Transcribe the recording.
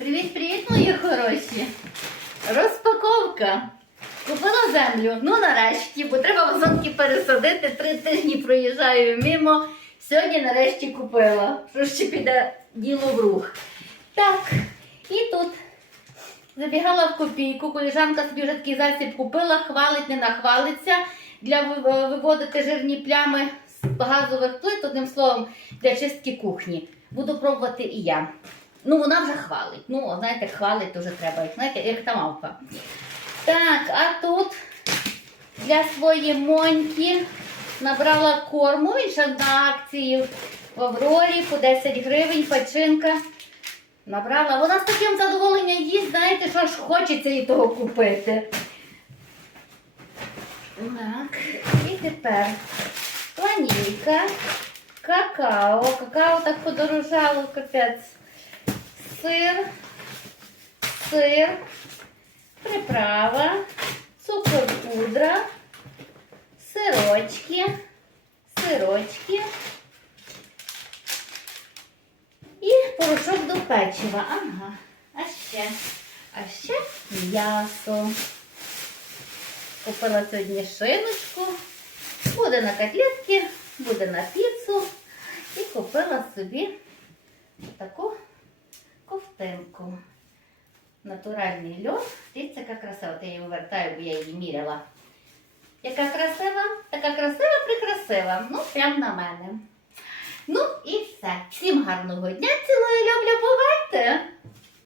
Привіт-привіт, мої хороші! Розпаковка. Купила землю. Ну нарешті, бо треба вазонки пересадити. Три тижні проїжджаю мимо. Сьогодні нарешті купила. Що ще піде діло в рух. Так, і тут забігала в копійку. Коліжанка собі вже такий засіб купила, хвалить, не нахвалиться. Для виводити жирні плями з газових плит, одним словом, для чистки кухні. Буду пробувати і я. Ну, вона вже хвалить. Ну, знаєте, хвалить вже треба, знаєте, як та мавка. Так, а тут для своєї моньки набрала корму, він ще на акції в Аврорі по 10 гривень, печинка. Набрала. Вона з таким задоволенням їсть, знаєте, що ж хочеться їй того купити. Так, і тепер ванілька, какао. Какао так подорожало, капець. Сир, сир, приправа, цукор пудра, сирочки, сирочки і порошок до печива. Ага. А ще, а ще м'ясо. Купила сьогодні шиночку. Буде на котлетки, буде на піцу. І купила собі таку ковтинку. Натуральний льон. Дивіться, яка красива. От я її вивертаю, бо я її міряла. Яка красива, така красива, прикрасива. Ну, прям на мене. Ну і все. Всім гарного дня. Цілую, люблю!